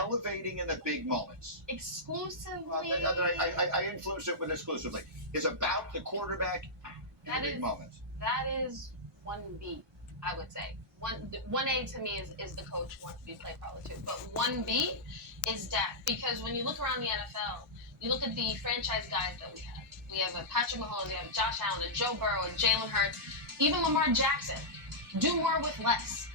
elevating in the big moments. Exclusively. I influence it with exclusively. Is about the quarterback in the big moments. That is 1B, I would say. 1A to me is the coach who wants to be played probably too. But 1B is Dak. Because when you look around the NFL, you look at the franchise guys that we have. We have a Patrick Mahomes, we have Josh Allen, a Joe Burrow, and Jalen Hurts, even Lamar Jackson. Do more with less.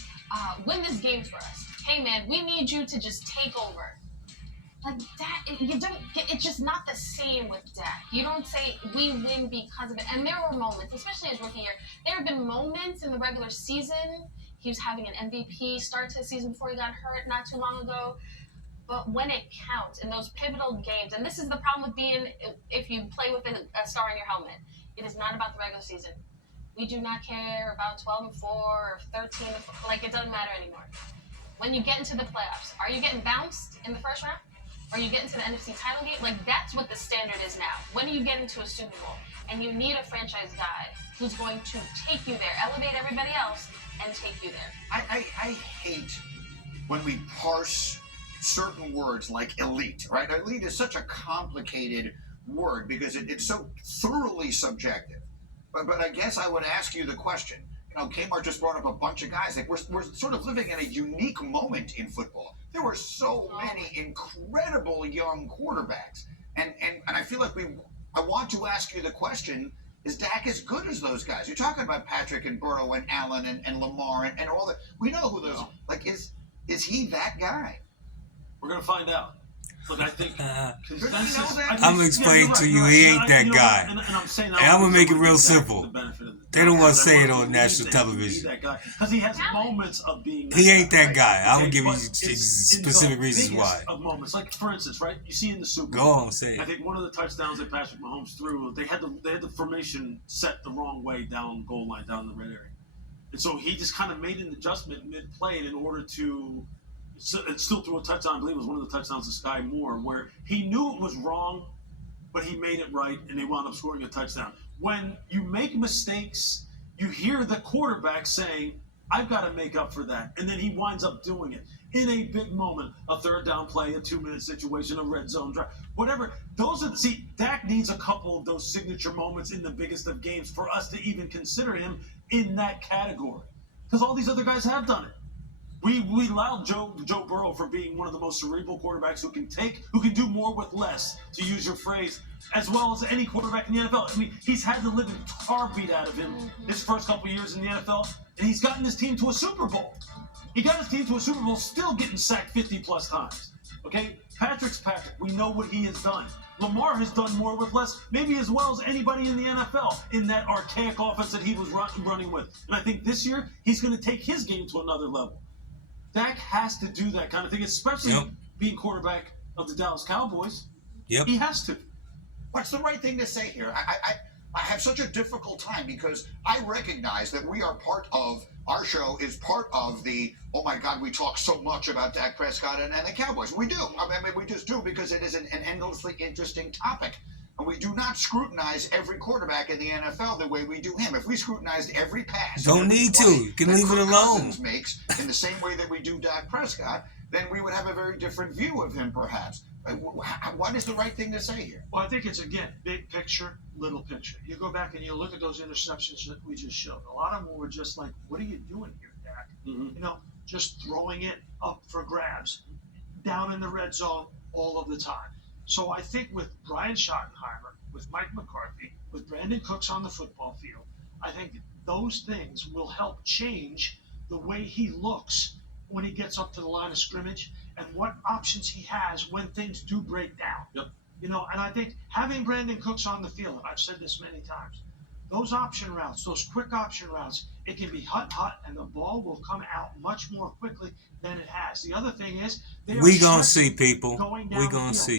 Win this game for us. Hey man, we need you to just take over. Like that, it's just not the same with Dak. You don't say we win because of it. And there were moments, especially his rookie year, there have been moments in the regular season. He was having an MVP start to the season before he got hurt not too long ago. But when it counts in those pivotal games, and this is the problem with being, if you play with a star in your helmet, it is not about the regular season. We do not care about 12-4 or 13-4. Like, it doesn't matter anymore. When you get into the playoffs, are you getting bounced in the first round? Are you getting to the NFC title game? Like, that's what the standard is now. When are you getting to a Super Bowl? And you need a franchise guy who's going to take you there, elevate everybody else, and take you there. I hate when we parse certain words like elite, right? Elite is such a complicated word because it's so thoroughly subjective. But I guess I would ask you the question. You know, Kmart just brought up a bunch of guys. Like we're sort of living in a unique moment in football. There were so many incredible young quarterbacks, and I feel like I want to ask you the question: is Dak as good as those guys? You're talking about Patrick and Burrow and Allen and Lamar and all that. We know who those. Like, is he that guy? We're gonna find out. Look, I think consensus. I'm gonna explain to you, he ain't that guy. And I'm gonna make it real simple. They don't want to say it on national television. Because he has moments of being. He ain't that guy. I'm gonna give you specific reasons why. Of moments, like for instance, right? You see in the Super Bowl. Go on, say it. I think one of the touchdowns that Patrick Mahomes threw, they had the formation set the wrong way down goal line, down the red area, and so he just kind of made an adjustment mid-play in order to. And still threw a touchdown. I believe it was one of the touchdowns to Sky Moore, where he knew it was wrong, but he made it right, and they wound up scoring a touchdown. When you make mistakes, you hear the quarterback saying, "I've got to make up for that," and then he winds up doing it in a big moment, a third down play, a 2-minute situation, a red zone drive, whatever. Dak needs a couple of those signature moments in the biggest of games for us to even consider him in that category, because all these other guys have done it. We allowed Joe Burrow for being one of the most cerebral quarterbacks who can do more with less, to use your phrase, as well as any quarterback in the NFL. I mean, he's had the living tar beat out of him his first couple of years in the NFL, and he's gotten his team to a Super Bowl. He got his team to a Super Bowl still getting sacked 50-plus times. Okay? Patrick's Patrick. We know what he has done. Lamar has done more with less, maybe as well as anybody in the NFL in that archaic offense that he was running with. And I think this year, he's going to take his game to another level. Dak has to do that kind of thing, especially being quarterback of the Dallas Cowboys. Yep. He has to. What's the right thing to say here? I have such a difficult time because I recognize that our show is part of the, oh my God, we talk so much about Dak Prescott and the Cowboys. We do. I mean, we just do because it is an endlessly interesting topic. And we do not scrutinize every quarterback in the NFL the way we do him. If we scrutinized every pass, don't need to. You can leave it alone. Makes in the same way that we do Dak Prescott, then we would have a very different view of him, perhaps. What is the right thing to say here? Well, I think it's, again, big picture, little picture. You go back and you look at those interceptions that we just showed. A lot of them were just like, what are you doing here, Dak? Mm-hmm. You know, just throwing it up for grabs, down in the red zone all of the time. So I think with Brian Schottenheimer, with Mike McCarthy, with Brandon Cooks on the football field, I think those things will help change the way he looks when he gets up to the line of scrimmage and what options he has when things do break down. Yep. You know, and I think having Brandon Cooks on the field, and I've said this many times, those option routes, those quick option routes, it can be hut, and the ball will come out much more quickly than it has. The other thing is, we gonna see, people. We gonna see.